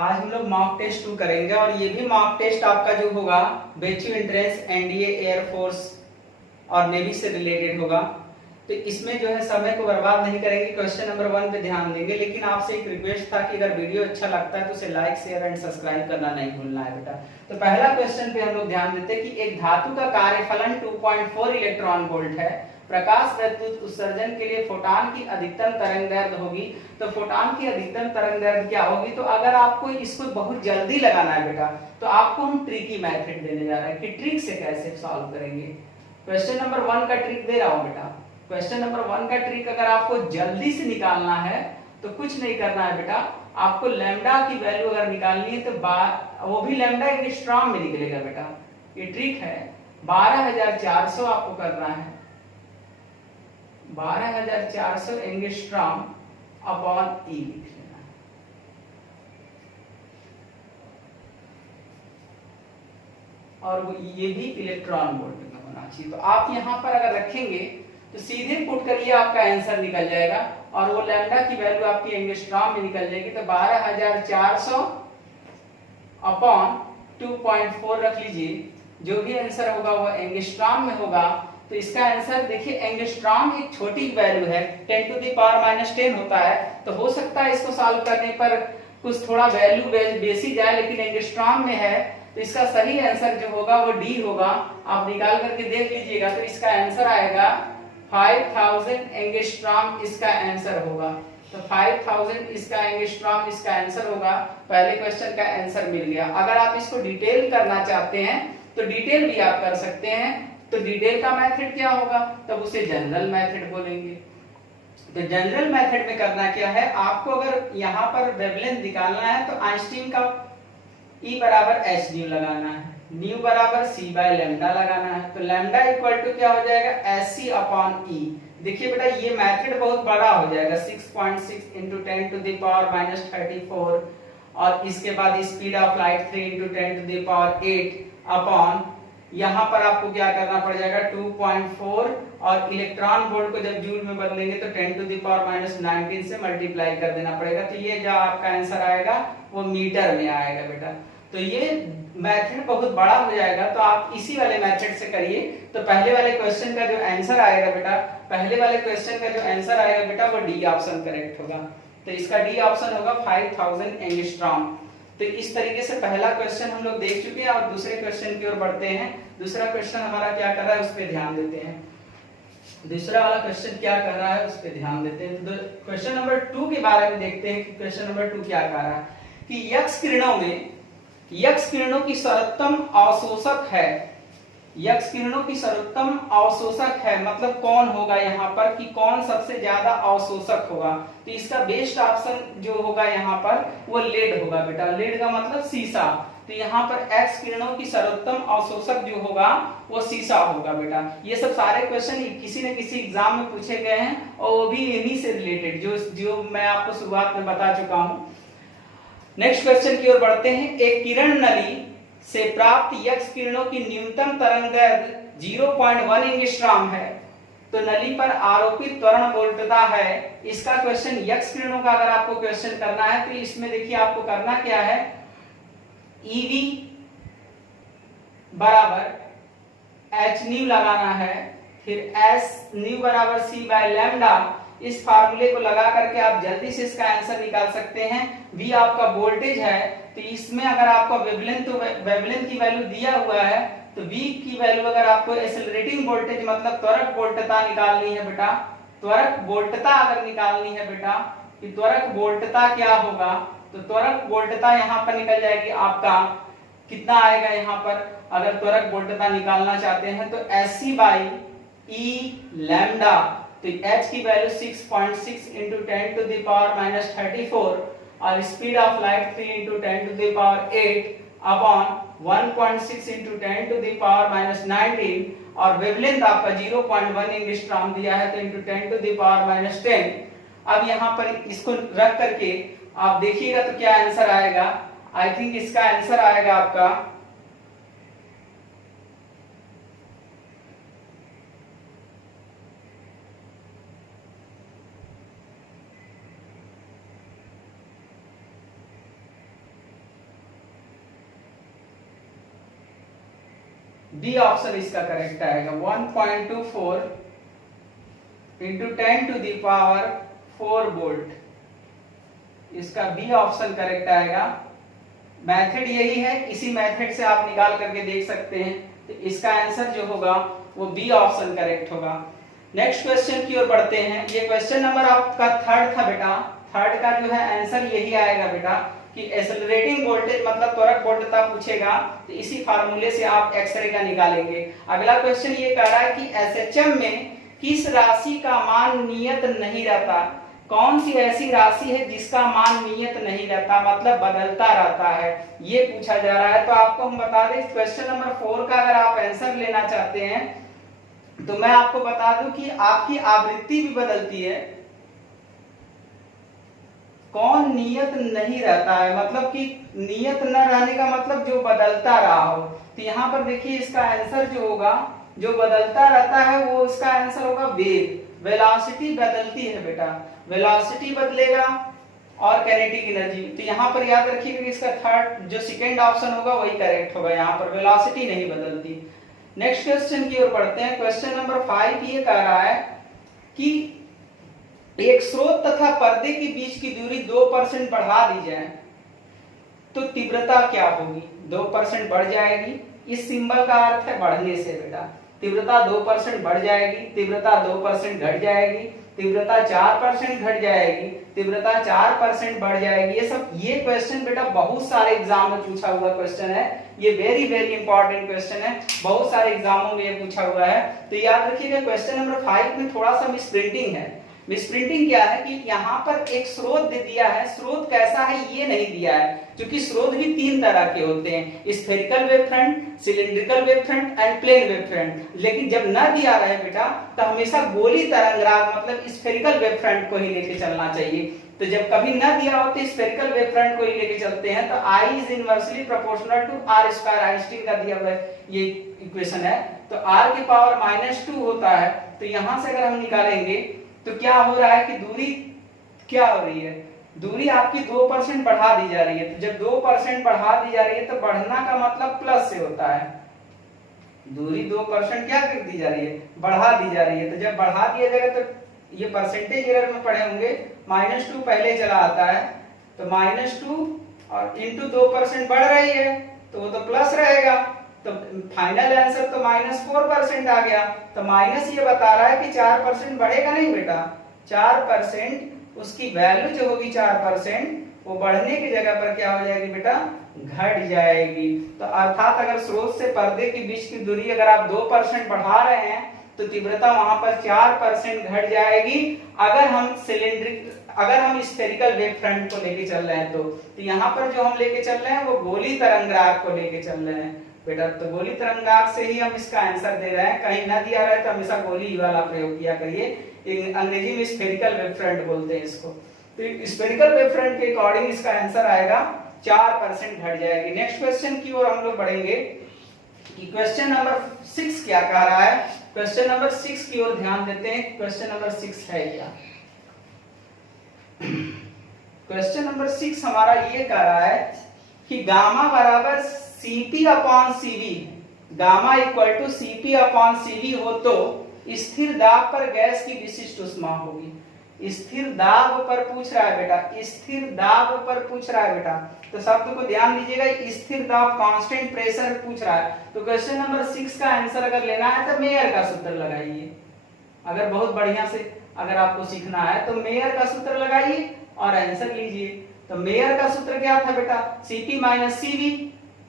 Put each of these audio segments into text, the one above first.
आज हम लोग मॉक टेस्ट 2 करेंगे और ये भी मॉक टेस्ट आपका जो होगा बेच्यू एंट्रेंस एनडीए एयरफोर्स और नेवी से रिलेटेड होगा। तो इसमें जो है समय को बर्बाद नहीं करेंगे, क्वेश्चन नंबर 1 पे ध्यान देंगे। लेकिन आपसे एक रिक्वेस्ट था कि अगर वीडियो अच्छा लगता है तो उसे लाइक शेयर एंड सब्सक्राइब करना नहीं भूलना है बेटा। तो पहला क्वेश्चन पे हम लोग ध्यान देते हैं कि एक धातु का कार्यफलन 2.4 इलेक्ट्रॉन वोल्ट है। प्रकाश वैद्युत उत्सर्जन के लिए फोटॉन की अधिकतम तरंगदैर्घ्य होगी। तो फोटॉन की अधिकतम तरंगदैर्घ्य क्या होगी? तो अगर आपको इसको बहुत जल्दी लगाना है बेटा तो आपको हम ट्रिकी मेथड देने जा रहे हैं कि ट्रिक से कैसे सॉल्व करेंगे। क्वेश्चन नंबर 1 का ट्रिक दे रहा हूं बेटा। क्वेश्चन नंबर 1 का ट्रिक अगर आपको जल्दी से निकालना है तो कुछ नहीं करना है बेटा, आपको लैम्डा की वैल्यू अगर निकालनी है तो वो भी लैम्डा एंगस्ट्रॉम में निकलेगा बेटा। ये ट्रिक है। 12400 आपको करना है, 12400 एंगस्ट्रॉम अपॉन ई लिख लेना है। और वो ये भी इलेक्ट्रॉन वोल्ट में होना चाहिए। तो आप यहां पर अगर रखेंगे तो सीधे पुट करिए, आपका आंसर निकल जाएगा और वो लैम्डा की वैल्यू आपकी एंगस्ट्रॉम में निकल जाएगी। तो 12400 अपॉन 2.4 रख लीजिए, जो भी आंसर होगा वो एंगस्ट्रॉम में होगा। तो इसका आंसर देखिए, एंगस्ट्रॉम एक छोटी वैल्यू है, 10 टू द पावर -10 होता है। तो हो सकता है इसको सॉल्व करने पर कुछ थोड़ा वैल्यू बेसी जाए, लेकिन एंगस्ट्रॉम में है तो इसका सही आंसर जो होगा वो डी होगा। आप निकाल करके देख लीजिएगा तो इसका आंसर आएगा 5000 एंगस्ट्रॉम इसका आंसर होगा। तो 5000 इसका एंगस्ट्रॉम इसका आंसर होगा। पहले क्वेश्चन का आंसर मिल गया। अगर आप इसको डिटेल करना चाहते हैं तो डिटेल भी आप कर सकते हैं। तो डिटेल का मेथड क्या होगा? तब उसे जनरल मेथड बोलेंगे। तो जनरल मेथड में करना क्या है, आपको अगर यहाँ पर वेवलेंथ निकालना है तो आइंस्टीन का E बराबर एच न्यू लगाना है, न्यू बराबर सी बाय लैम्डा लगाना है। तो लैम्डा इक्वल टू क्या हो जाएगा? एस सी अपॉन ई। देखिए बेटा ये मेथड बहुत बड़ा हो जाएगा, 6.6 इंटू 10 टू द पावर -34 और इसके बाद speed of light 3 into 10 to the power 8 upon यहाँ पर आपको क्या करना पड़ जाएगा 2.4 और इलेक्ट्रॉन वोल्ट को जब जूल में बदलेंगे तो 10 टू द पावर -19 से मल्टीप्लाई कर देना पड़ेगा। तो ये जो आपका आंसर आएगा वो मीटर में आएगा बेटा। तो ये मेथड बहुत बड़ा हो जाएगा, तो आप इसी वाले मेथड से करिए। तो पहले वाले क्वेश्चन का जो आंसर आएगा बेटा, पहले वाले क्वेश्चन का जो आंसर आएगा बेटा वो डी ऑप्शन करेक्ट होगा। तो इसका डी ऑप्शन होगा 5000 एंगस्ट्रॉम। तो इस तरीके से पहला क्वेश्चन हम लोग देख चुके हैं और दूसरे क्वेश्चन की ओर बढ़ते हैं। दूसरा क्वेश्चन हमारा क्या कर रहा है उस पर ध्यान देते हैं। दूसरा वाला क्वेश्चन क्या कर रहा है उस पर ध्यान देते हैं। तो क्वेश्चन नंबर 2 के बारे में देखते हैं कि क्वेश्चन नंबर 2 क्या कर रहा है कि यक्स किरणों की सर्वोत्तम अवशोषक है। यक्स किरणों की सर्वोत्तम अवशोषक है मतलब कौन होगा यहाँ पर कि कौन सबसे ज्यादा अवशोषक होगा? तो इसका बेस्ट ऑप्शन जो होगा यहाँ पर वो लेड होगा बेटा। लेड का मतलब शीशा। तो यहाँ पर एक्स किरणों की सर्वोत्तम अवशोषक जो होगा वो शीशा होगा बेटा। ये सब सारे क्वेश्चन किसी न किसी एग्जाम में पूछे गए हैं और वो भी इन्हीं से रिलेटेड जो मैं आपको शुरुआत में बता चुका हूँ। नेक्स्ट क्वेश्चन की ओर बढ़ते हैं। एक किरण नली से प्राप्त यक्स किरणों की न्यूनतम तरंगदैर्घ्य 0.1 एंगस्ट्रॉम है। तो नली पर आरोपित त्वरण वोल्टता है। इसका क्वेश्चन यक्स किरणों का अगर आपको क्वेश्चन करना है तो इसमें देखिए आपको करना क्या है, ईवी बराबर एच न्यू लगाना है, फिर एस न्यू बराबर सी बाय लैम्डा। इस फार्मूले को लगा करके आप जल्दी से इसका आंसर निकाल सकते हैं। V आपका वोल्टेज है, तो इसमें अगर आपका वेवलेंथ की वैल्यू दिया हुआ है तो V की वैल्यू अगर आपको एक्सेलरेटिंग वोल्टेज मतलब त्वरक वोल्टता निकालनी है बेटा, त्वरक वोल्टता अगर निकालनी है बेटा कि त्वरक वोल्टता क्या होगा, तो त्वरक वोल्टता यहाँ पर निकल जाएगी आपका कितना आएगा यहाँ पर। अगर त्वरक वोल्टता निकालना चाहते हैं तो SC बाई E लैम्डा। तो h की value 6.6 into 10 to the power -34 और speed of light 3 into 10 to the power 8 upon 1.6 into 10 to the power -19 और वेवलेंथ आपका 0.1 एंगस्ट्रॉम दिया है तो इंटू 10 टू द पावर -10। अब यहाँ पर इसको रख करके आप देखिएगा तो क्या आंसर आएगा। आई थिंक इसका आंसर आएगा आपका बी ऑप्शन इसका करेक्ट आएगा। 1.24 into 10 to the power 4 volt, इसका बी ऑप्शन करेक्ट आएगा। मेथड यही है, इसी मेथड से आप निकाल करके देख सकते हैं। तो इसका आंसर जो होगा वो बी ऑप्शन करेक्ट होगा। नेक्स्ट क्वेश्चन की ओर बढ़ते हैं। ये क्वेश्चन नंबर आपका थर्ड था बेटा। थर्ड का जो है आंसर यही आएगा बेटा कि एक्सेलरेटिंग वोल्टेज मतलब त्वरक वोल्टता पूछेगा तो इसी फार्मूले से आप एक्सरे का निकालेंगे। अगला क्वेश्चन ये कह रहा है कि एसएचएम में किस राशि का मान नियत नहीं रहता। कौन सी ऐसी राशि है जिसका मान नियत नहीं रहता, मतलब बदलता रहता है, ये पूछा जा रहा है। तो आपको हम बता दें क्वेश्चन नंबर 4 का अगर आप आंसर लेना चाहते हैं तो मैं आपको बता दूं कि आपकी आवृत्ति भी बदलती है। कौन नियत नहीं रहता है, मतलब कि नियत न रहने का मतलब जो बदलता रहा हो। तो यहाँ पर देखिए इसका आंसर जो होगा, जो बदलता रहता है वो इसका आंसर होगा वेग। वेलोसिटी बदलती है बेटा, वेलोसिटी बदलेगा और काइनेटिक एनर्जी। तो यहाँ पर याद रखिएगा कि इसका थर्ड जो सेकंड ऑप्शन होगा वही करेक्ट होगा, यहाँ पर वेलोसिटी नहीं बदलती। नेक्स्ट क्वेश्चन की ओर बढ़ते हैं। क्वेश्चन नंबर 5 ये कह रहा है कि एक स्रोत तथा पर्दे के बीच की दूरी 2% बढ़ा दी जाए तो तीव्रता क्या होगी। 2% बढ़ जाएगी, इस सिंबल का अर्थ है बढ़ने से बेटा। तीव्रता 2% बढ़ जाएगी, तीव्रता 2% घट जाएगी, तीव्रता 4% घट जाएगी, तीव्रता 4% बढ़ जाएगी। ये क्वेश्चन बेटा बहुत सारे एग्जाम में पूछा हुआ क्वेश्चन है। ये वेरी वेरी इंपॉर्टेंट क्वेश्चन है, बहुत सारे एग्जामों में ये पूछा हुआ है। तो याद रखिएगा क्वेश्चन नंबर 5 में थोड़ा सा मिसप्रिंटिंग है। मिसप्रिंटिंग क्या है कि यहाँ पर एक स्रोत दे दिया है, स्रोत कैसा है ये नहीं दिया है, क्योंकि स्रोत भी 3 तरह के होते हैं, spherical wave front, cylindrical wave front and plane wave front. लेकिन जब न दिया रहे बेटा तो हमेशा गोली तरंगराग मतलब स्फेरिकल वेव फ्रंट को ही लेके चलना चाहिए। तो जब कभी न दिया हो तो स्फेरिकल वेव फ्रंट को ही लेके चलते हैं। तो I is inversely proportional to R square, Einstein का दिया हुआ ये इक्वेशन है। तो R की पावर -2 होता है। तो यहां से अगर हम निकालेंगे तो क्या हो रहा है कि दूरी क्या हो रही है, दूरी आपकी 2% बढ़ा दी जा रही है। तो जब 2% बढ़ा दी जा रही है तो बढ़ना का मतलब प्लस से होता है। दूरी 2% क्या कर दी जा रही है, बढ़ा दी जा रही है। तो जब बढ़ा दिया जाएगा तो ये परसेंटेज एरर में पढ़े होंगे, -2 पहले चला आता है तो -2 और इंटू 2% बढ़ रही है तो वो तो प्लस रहेगा। तो फाइनल आंसर तो -4% आ गया। तो माइनस ये बता रहा है कि 4% बढ़ेगा नहीं बेटा, 4% उसकी वैल्यू जो होगी 4% वो बढ़ने की जगह पर क्या हो जाएगी बेटा, घट जाएगी। तो अर्थात अगर स्रोत से पर्दे के बीच की दूरी अगर आप 2% बढ़ा रहे हैं तो तीव्रता वहां पर 4% घट जाएगी। अगर हम स्फेरिकल वेव फ्रंट को लेके चल रहे हैं तो यहाँ पर जो हम लेके चल रहे हैं वो गोली तरंगराग को लेके चल रहे हैं बेटा। तो गोली तरंगराग से ही हम इसका आंसर दे रहे हैं, कहीं ना दिया रहे तो हमेशा गोली वाला प्रयोग किया करिए। अंग्रेजी में स्फेरिकल वेव फ्रंट बोलते हैं इसको। तो स्फेरिकल वेव फ्रंट के अकॉर्डिंग इसका आंसर आएगा 4% घट जाएगी। नेक्स्ट क्वेश्चन की ओर हम लोग बढ़ेंगे कि क्वेश्चन नंबर 6 क्या कह रहा है। क्वेश्चन नंबर 6 की ओर ध्यान देते हैं। क्वेश्चन नंबर 6 है क्या, क्वेश्चन नंबर 6 हमारा ये कह रहा है कि गामा बराबर Cp upon Cv, gamma equal to Cp upon Cv हो तो स्थिर दाब पर गैस की विशिष्ट ऊष्मा होगी। स्थिर दाब पर पूछ रहा है बेटा, स्थिर दाब पर पूछ रहा है बेटा। तो शब्द को ध्यान दीजिएगा, स्थिर दाब कांस्टेंट प्रेशर पूछ रहा है। तो क्वेश्चन नंबर 6 का आंसर अगर लेना है तो मेयर का सूत्र लगाइए। अगर बहुत बढ़िया से अगर आपको सीखना है तो मेयर का सूत्र लगाइए और आंसर लीजिए। तो मेयर का सूत्र क्या था बेटा, Cp माइनस Cv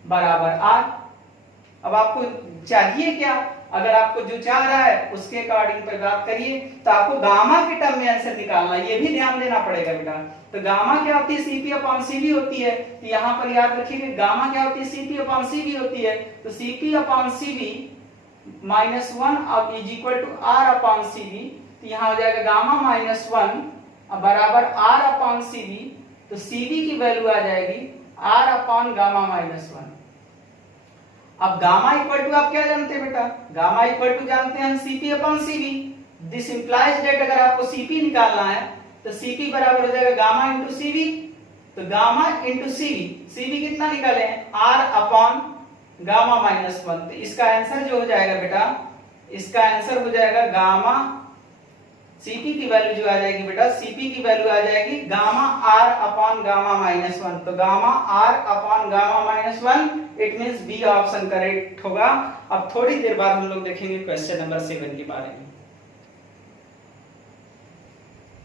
बराबर R। अब आपको चाहिए क्या, अगर आपको जो चाह रहा है उसके अकॉर्डिंग पर बात करिए। तो आपको गामा के टर्म में आंसर निकालना है, ये भी ध्यान देना पड़ेगा बेटा। तो गामा क्या होती है, Cp अपॉन Cv होती है। तो यहाँ पर याद रखिएगा गामा क्या होती है, Cp अपॉन Cv होती है। तो Cp अपॉन Cv -1 अब is equal to R upon Cv। तो यहाँ हो जाएगा गामा -1 बराबर R अपॉन Cv। तो Cv की वैल्यू आ जाएगी R अपॉन गामा -1। अब गामा इक्वल टू आप क्या जानते हैं बेटा, गामा इक्वल टू जानते हैं हम Cp upon Cv। This implies that अगर आपको Cp निकालना है तो Cp बराबर हो जाएगा गामा इंटू Cv। तो गामा इंटू Cv, Cv कितना निकाले हैं, R अपॉन गामा -1। तो इसका आंसर जो हो जाएगा बेटा, इसका आंसर हो जाएगा गामा, Cp की वैल्यू जो आ जाएगी बेटा, Cp की वैल्यू आ जाएगी गामा R अपॉन गामा -1। तो gamma R upon gamma -1, it means B option correct होगा। अब थोड़ी देर बाद हम लोग देखेंगे क्वेश्चन नंबर 7 के बारे में।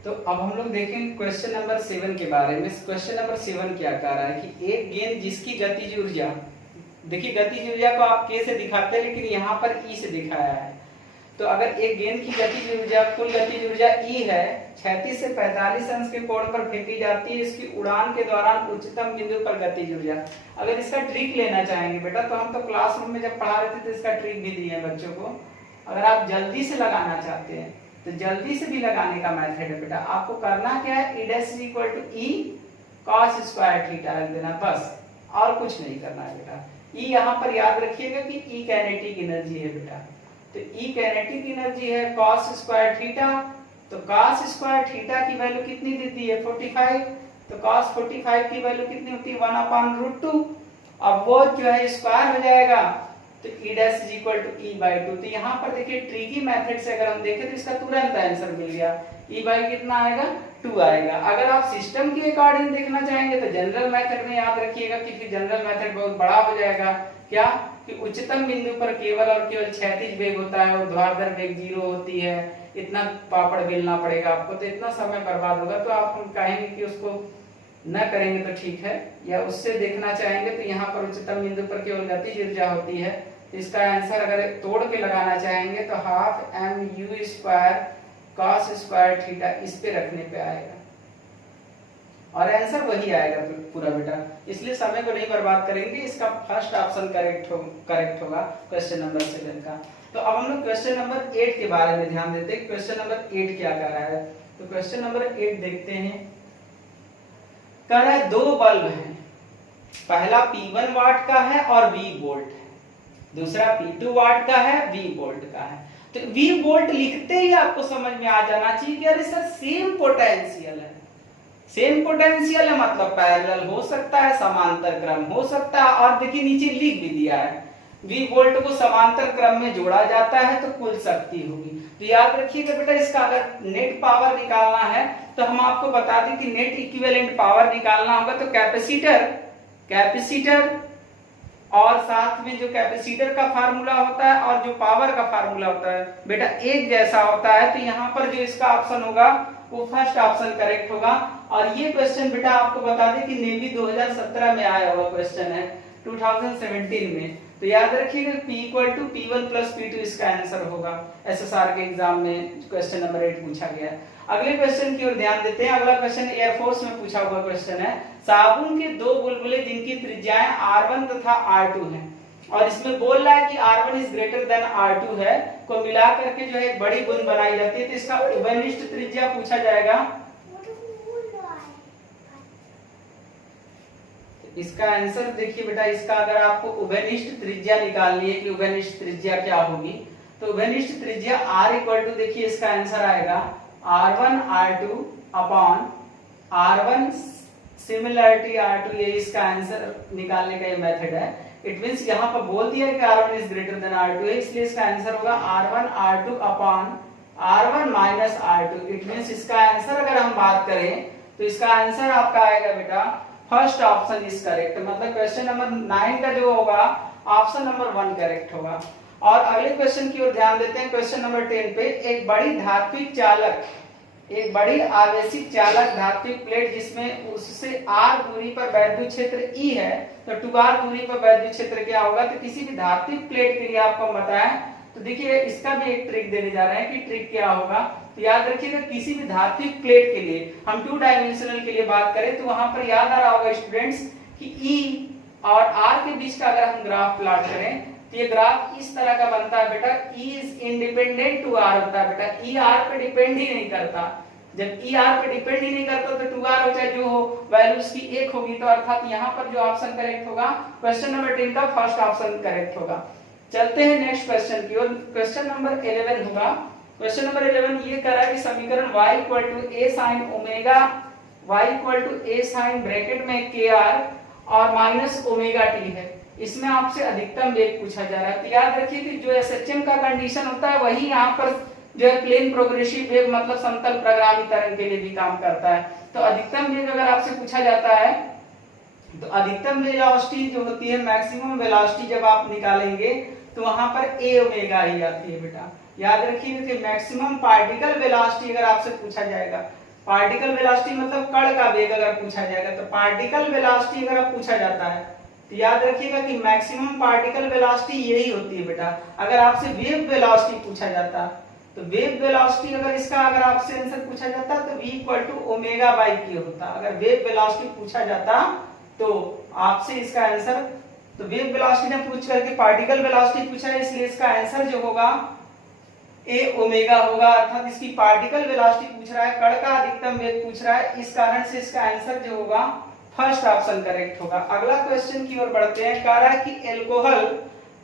तो अब हम लोग देखेंगे क्वेश्चन नंबर 7 के बारे में। क्वेश्चन नंबर 7 क्या कह रहा है कि एक गेंद जिसकी गतिज ऊर्जा, देखिए गतिज ऊर्जा को आप के से दिखाते हैं, लेकिन यहाँ पर ई से दिखाया है। तो अगर एक गेंद की गतिज ऊर्जा, कुल गतिज ऊर्जा ई है, 36 से 45 अंश के कोण पर फेंकी जाती है, इसकी उड़ान के दौरान उच्चतम बिंदु पर गतिज ऊर्जा। अगर इसका ट्रिक लेना चाहेंगे बेटा, तो हम तो क्लासरूम में जब पढ़ा रहे थे तो इसका ट्रिक भी दिए हैं बच्चों को। अगर आप जल्दी से लगाना चाहते हैं तो जल्दी से भी लगाने का मेथड है बेटा। आपको करना क्या है, E dash equal to E cos square theta रख देना, बस, और कुछ नहीं करना है बेटा। ई यहाँ पर याद रखिएगा कि ई काइनेटिक एनर्जी है बेटा। तो ई काइनेटिक एनर्जी है cos स्क्वायर थीटा। तो cos स्क्वायर थीटा की वैल्यू कितनी देती है, 45। तो cos 45 की वैल्यू कितनी होती है, 1/√2। अब वो जो है स्क्वायर हो जाएगा, तो E dash is equal to E by 2। तो यहाँ पर देखिए ट्रिकी मेथड से अगर हम देखें तो इसका तुरंत आंसर मिल गया। ई बाई कितना आएगा, 2 आएगा। अगर आप सिस्टम के अकॉर्डिंग देखना चाहेंगे तो जनरल मेथड में याद रखिएगा कि फिर जनरल मेथड बहुत बड़ा हो जाएगा। क्या कि उच्चतम बिंदु पर केवल और केवल क्षैतिज वेग होता है और ध्रुवाधर वेग 0 होती है। इतना पापड़ बेलना पड़ेगा आपको, तो इतना समय बर्बाद होगा। तो आप हम कहेंगे कि उसको न करेंगे तो ठीक है, या उससे देखना चाहेंगे तो यहाँ पर उच्चतम बिंदु पर केवल गतिज ऊर्जा होती है। इसका आंसर अगर तोड़ के लगाना चाहेंगे तो half mu square cos square theta इस पे रखने पे आएगा, और आंसर वही आएगा पूरा बेटा। इसलिए समय को नहीं बर्बाद करेंगे। इसका फर्स्ट ऑप्शन करेक्ट होगा क्वेश्चन नंबर 7 का। तो अब हम लोग क्वेश्चन नंबर 8 के बारे में ध्यान देते हैं। क्वेश्चन नंबर 8 क्या कह रहा है, तो क्वेश्चन नंबर 8 देखते हैं। कह रहा है 2 बल्ब हैं, पहला P1 वाट का है और V वोल्ट है, दूसरा P2 वाट का है, V वोल्ट का है। तो V वोल्ट लिखते ही आपको समझ में आ जाना चाहिए कि अरे सर सेम पोटेंशियल है। सेम पोटेंशियल है मतलब पैरेलल हो सकता है, समांतर क्रम हो सकता है, और देखिए नीचे लिख भी दिया है V वोल्ट को समांतर क्रम में जोड़ा जाता है तो कुल शक्ति होगी। तो याद रखिएगा बेटा, इसका अगर नेट पावर निकालना है तो हम आपको बता दें कि नेट इक्विवेलेंट पावर निकालना होगा तो कैपेसिटर और साथ में जो कैपेसिटर का फार्मूला होता है और जो पावर का फार्मूला होता है बेटा एक जैसा होता है। तो यहाँ पर जो इसका ऑप्शन होगा वो फर्स्ट ऑप्शन करेक्ट होगा। और ये क्वेश्चन बेटा आपको बता दें कि नेवी 2017 में आया हुआ क्वेश्चन है, 2017 में। तो याद रखिएगा P equal to P1 plus P2 इसका आंसर होगा। SSR के एग्जाम में क्वेश्चन नंबर 8 पूछा गया है। अगले क्वेश्चन की ओर ध्यान देते हैं। अगला क्वेश्चन एयरफोर्स में पूछा हुआ क्वेश्चन है। साबुन के 2 बुलबुले जिनकी त्रिज्याएं R1 तथा R2 हैं, और इसमें बोल रहा है कि R1 is greater than R2 है, को मिला करके जो है एक बड़ी बूंद बनाई जाती है। तो इसका उभयनिष्ठ त्रिज्या पूछा जाएगा। इसका आंसर देखिए बेटा, इसका अगर आपको उभयनिष्ठ त्रिज्या निकालनी है कि उभयनिष्ठ त्रिज्या क्या होगी, तो उभयनिष्ठ त्रिज्या R इक्वल टू, देखिए इसका आंसर आएगा R1 R2 upon R1 similarity R2। ये इसका आंसर निकालने का ये मेथड है। इट मींस यहाँ पर बोल दिया कि R1 is greater than R2 है, इसलिए इसका आंसर होगा R1 R2 upon R1 minus R2। It means इसका आंसर अगर हम बात करें तो इसका आंसर आपका आएगा बेटा फर्स्ट ऑप्शन इज करेक्ट। मतलब क्वेश्चन नंबर 9 का जो होगा ऑप्शन नंबर 1 करेक्ट होगा। और अगले क्वेश्चन की ओर ध्यान देते हैं। क्वेश्चन नंबर 10 पे एक बड़ी धात्विक चालक, एक बड़ी आवेशित चालक धात्विक प्लेट जिसमें उससे r दूरी पर वैद्युत क्षेत्र E है, तो 2r दूरी पर वैद्युत क्षेत्र क्या होगा। तो किसी भी धात्विक प्लेट के लिए आपको बताएं तो देखिए इसका भी एक ट्रिक देने जा रहे हैं कि ट्रिक क्या होगा। तो याद रखिएगा किसी भी धात्विक प्लेट के लिए हम 2 डायमेंशनल के लिए बात करें तो वहां पर याद आ रहा होगा स्टूडेंट्स कि E और R के बीच का अगर हम ग्राफ प्लॉट करें तो ये ग्राफ इस तरह का बनता है बेटा। E is independent to R होता है बेटा, E R पे डिपेंड ही नहीं करता। जब E R पे डिपेंड ही नहीं करता तो 2R हो चाहे जो हो वैल्यू उसकी 1 होगी। तो अर्थात यहाँ पर जो ऑप्शन करेक्ट होगा क्वेश्चन नंबर 10 का फर्स्ट ऑप्शन करेक्ट होगा। चलते हैं नेक्स्ट क्वेश्चन की ओर। क्वेश्चन नंबर 11 होगा। क्वेश्चन नंबर 11 ये कह रहा है कि समीकरण y equal to a sin omega, y equal to a sin bracket में kr और माइनस ओमेगा t है। इसमें आपसे अधिकतम वेग पूछा जा रहा है। तो याद रखिए कि जो एसएचएम का कंडीशन होता है वही यहाँ पर जो है प्लेन प्रोग्रेसिव वेव मतलब समतल प्रगामी तरंग के लिए भी काम करता है। तो अधिकतम वेग अगर आपसे पूछा जाता है तो अधिकतम वेलोसिटी जो होती है, मैक्सिमम वेलोसिटी जब आप निकालेंगे तो वहां पर ए ओमेगा ही आती है बेटा। याद रखिए कि मैक्सिमम पार्टिकल वेलोसिटी अगर आपसे पूछा जाएगा, पार्टिकल वेलोसिटी मतलब कण का वेग अगर पूछा जाएगा, तो पार्टिकल वेलोसिटी अगर पूछा जाता है तो याद रखिएगा कि मैक्सिमम पार्टिकल वेलोसिटी यही होती है बेटा। अगर आपसे वेव वेलोसिटी पूछा जाता तो वेव वेलोसिटी अगर आपसे आंसर पूछा जाता तो v equal to omega by K होता। अगर वेव वेलोसिटी पूछा जाता तो आपसे इसका आंसर, तो वेव वेलोसिटी ने पूछ करके पार्टिकल वेलोसिटी पूछा है, इसलिए इसका आंसर जो होगा ए ओमेगा होगा। अर्थात इसकी पार्टिकल वेलोसिटी पूछ रहा है, कण का अधिकतम वेग पूछ रहा है, इस कारण से इसका आंसर जो होगा फर्स्ट ऑप्शन करेक्ट होगा। अगला क्वेश्चन की ओर बढ़ते हैं। कह रहा है कि एल्कोहल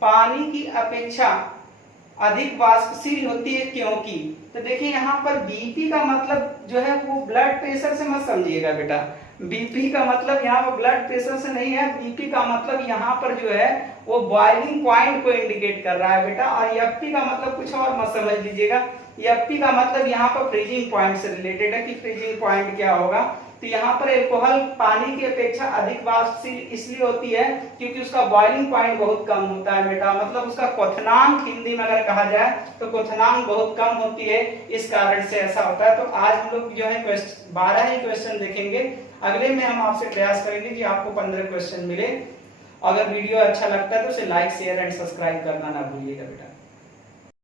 पानी की अपेक्षा अधिक वाष्पशील होती है क्योंकि, तो देखिए यहाँ पर बीपी का मतलब जो है वो ब्लड प्रेशर से मत समझिएगा बेटा। बीपी का मतलब यहाँ पर ब्लड प्रेशर से नहीं है, बीपी का मतलब यहाँ पर जो है वो बॉइलिंग पॉइंट को इंडिकेट कर रहा है बेटा। और एफपी का मतलब कुछ और मत समझ लीजिएगा, एफपी का मतलब यहाँ पर फ्रीजिंग पॉइंट से रिलेटेड है कि फ्रीजिंग पॉइंट क्या होगा। तो यहाँ पर एल्कोहल पानी की अपेक्षा अधिक वाष्पशील इसलिए होती है क्योंकि उसका बॉइलिंग पॉइंट बहुत कम होता है बेटा, मतलब उसका क्वथनांक हिंदी में अगर कहा जाए तो क्वथनांक बहुत कम होती है, इस कारण से ऐसा होता है। तो आज हम लोग जो है 12 ही क्वेश्चन देखेंगे। अगले में हम आपसे प्रयास करेंगे कि आपको 15 क्वेश्चन मिले। अगर वीडियो अच्छा लगता है तो उसे लाइक शेयर एंड सब्सक्राइब करना ना भूलिएगा बेटा।